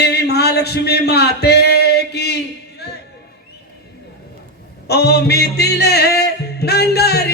देवी महालक्ष्मी माते की। ओ मिथिले नंगर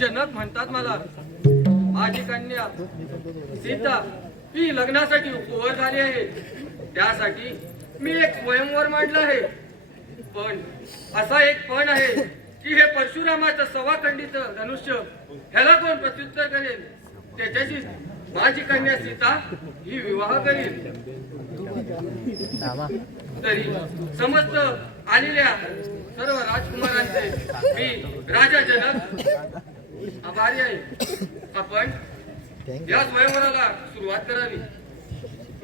जनक म्हणतात मला माझी कन्या सीता ही लग्नासाठी उपवर झाली आहे. त्यासाठी मी एक स्वयंवर मांडलं आहे. पण असा एक पण आहे की हे परशुरामाचं सवाखंडीचं धनुष्य ह्याला कोण प्रत्युत्तर करेल? त्याच्याशी माझी कन्या सीता ही विवाह करेल. तरी समस्त आलेल्या सर्व राजकुमारांचे मी राजा जनक आभारी आहे. आपण या स्वयंवराला सुरुवात करावी.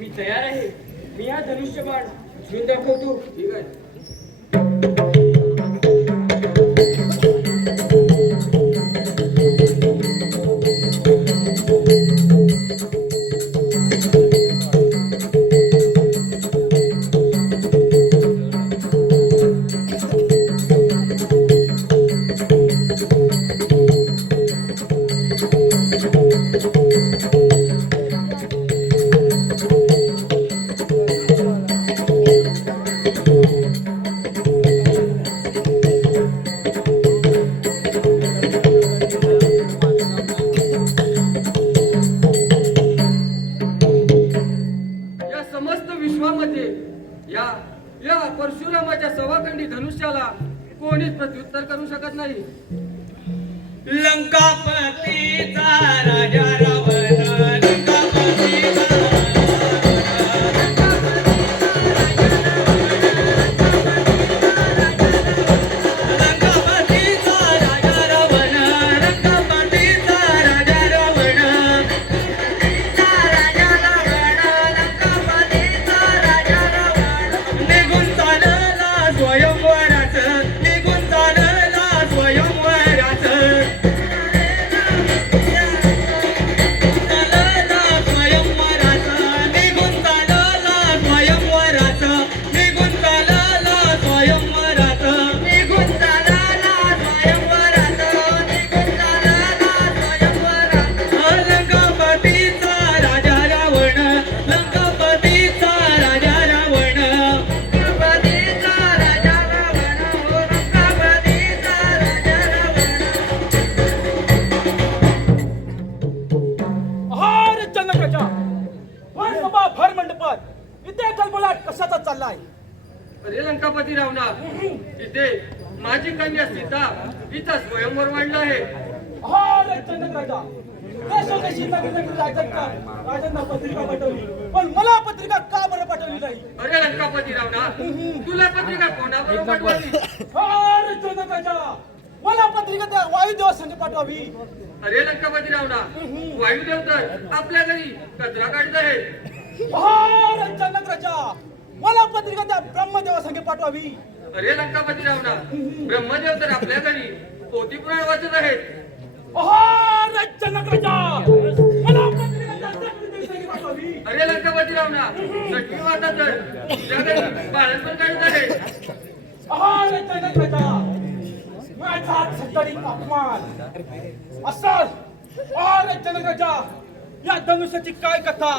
मी तयार आहे. मी हा धनुष्यबाण घेऊन दाखवतो. ठीक आहे. परशुरामाच्या सवाखंडी धनुष्याला कोणीच प्रत्युत्तर करू शकत नाही. लंकापतीचा राजा राम कशाचा चाललाय? अरे लंकापती रावणा तिथे माझी कन्या सीता हिचा स्वयंवर मांडला आहे. का राजांना पत्रिका पाठवली. पण मला पत्रिका का बरं पाठवली नाही? अरे लंकापती रावणा तुला पत्रिका कोणाबरोबर पाठवली आहार जनकाच्या मला पत्रिका त्या वायुदेवा संघ पाठवावी. अरे लंकापती रावणा वायुदेव तर आपल्या घरी कचरा काढत आहे जनक राजा मला पत्रिका त्या ब्रह्मदेवा संघ पाठवावी. अरे लंकापती रावणा ब्रह्मदेव तर आपल्या घरी पोथी पुराण वाचत आहेत. जनक राजा मला पत्रिका त्या ब्रह्मदेवा संघ पाठवावी. अरे लंकापती रावणा लक्ष्मी माता तर तुझ्या घरी काढत आहे माझा सत्तरी अपमान. असं या धनुष्याची काय कथा!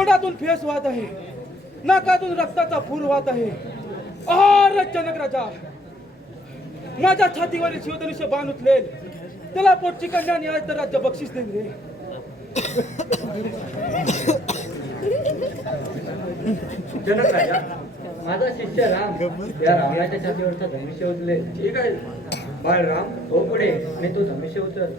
तोंडातून फेस वाहत आहे. नाकातून रक्ताचा फूर वाहत आहे. आहार जनक राजा. माझ्या छातीवरील शिवधनुष्य बाण उचलेल. त्याला पोटची कन्या न्याय तर राज्य बक्षीस देईल रे. जनक राजा. माझा शिष्य राम. या रावणाच्या छातीवरचा धनुष्य उचले ठीक आहे. बाळराम हो पुढे. आणि तो धनुष्य उचल.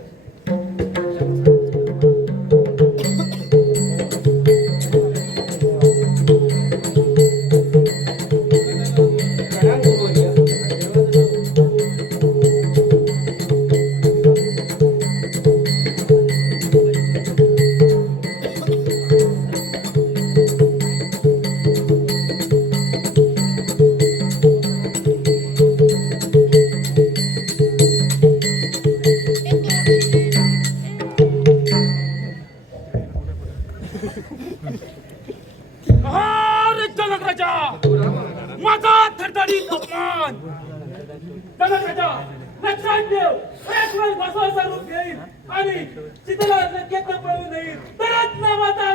जनक राजा माझा थरथरीत अपमान जनक राजा लक्षात ठेव. एक वेळ बसवायचा रूप घेईल. आणि चितला नक्कीच पळून येईल तरच नावाचा